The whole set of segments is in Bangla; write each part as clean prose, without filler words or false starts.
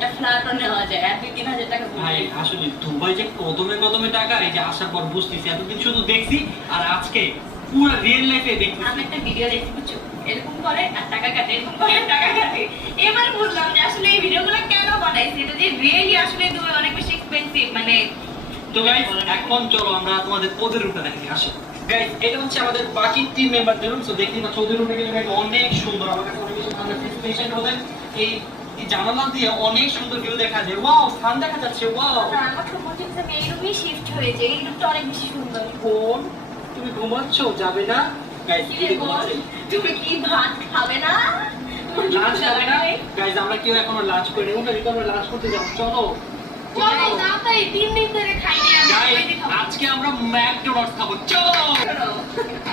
একটা ফ্ল্যাটও নেওয়া যায় আর 2-3 হাজার টাকা ভাই আসলে দুবাই যে কদমে কদমে টাকা, এই যে আসার পর বুঝতেছি, এতদিন শুধু দেখছি আর আজকে পুরো রিয়েল লাইফে দেখতেছি। আমি একটা ভিডিও দেখছি বুঝছো, এরকম করে আর টাকা কাটে, এরকম করে আর টাকা কাটে। এবার বুঝলাম যে আসলে এই ভিডিওগুলো কেন বানাইছি, এটা যে রিয়েলি আসলে দুবাই অনেক বেশি এক্সপেন্সিভ। মানে তো গাইস এখন চলো আমরা তোমাদের ওদের রুমটা দেখি। আসো গাইস, এটা হচ্ছে আমাদের বাকি টিম মেম্বারদের রুম। সো দেখি না ওদের রুমটা কিন্তু গাইস অনেক সুন্দর, আমার কাছে অনেক বেশি ভালো লাগছে। স্পেশাল ওদের এই জানালা দিয়ে অনেক সুন্দর ভিউ দেখা যায়। ওয়াও, সান দেখা যাচ্ছে। ওয়াও, আমার তো মনে হচ্ছে আমি এই রুমে শিফট হয়ে যাই, এই রুমটা অনেক বেশি সুন্দর। কোন তুমি ঘুমাচ্ছ, যাবে না? গাইস তুমি কি ভাত খাবে না? লাঞ্চ যাবে না? গাইস আমরা কেউ এখনো লাঞ্চ করিনি, ওটা যদি আমরা লাঞ্চ করতে যাব। চলো চলো না, তাই 3 দিন ধরে খাইনি আমি। গাইস আজকে আমরা ম্যাকডোনাল্ডস খাবো। চলো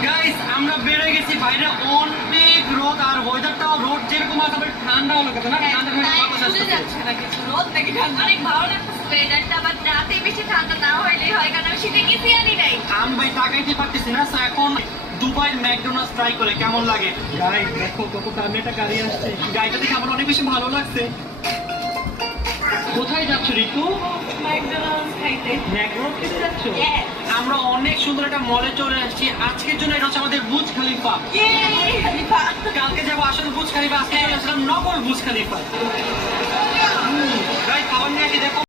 গাইস, আমরা বের হয়ে গেছি বাইরে, অনেক রোদ আর ওয়েদারটাও রোদ যেরকম আছে আবার ঠান্ডা হলো কথা না, ঠান্ডা হয়ে বাতাস আসছে। যাচ্ছে না কিছু, রোদ নাকি ঠান্ডা। অনেক ভালো লাগছে ওয়েদারটা, বাট রাতে বেশি ঠান্ডা না হইলেই হয়, কারণ আমি শীতে কিছু আনি নাই। আমি ভাই তাকাইতে পারতেছি না। সো এখন দুবাইয়ের ম্যাকডোনাল্ডস ট্রাই করে কেমন লাগে। গাইস দেখো কত দামি একটা গাড়ি আসছে, গাড়িটা দেখে আমার অনেক বেশি ভালো লাগছে। কোথায় যাচ্ছ ঋতু? ম্যাকডোনাল্ডস খাইতে। ম্যাকডোনাল্ডস খেতে যাচ্ছ? Yes. আমরা অনেক সুন্দর একটা মলে চলে আসছি আজকের জন্য। এটা হচ্ছে আমাদের বুর্জ খলিফা। Yay! খলিফা। কালকে যাবো আসলে বুর্জ খলিফা, আজকে চলে আসলাম নকল বুর্জ খলিফা। গাইস খাবার নিয়ে আসি, দেখো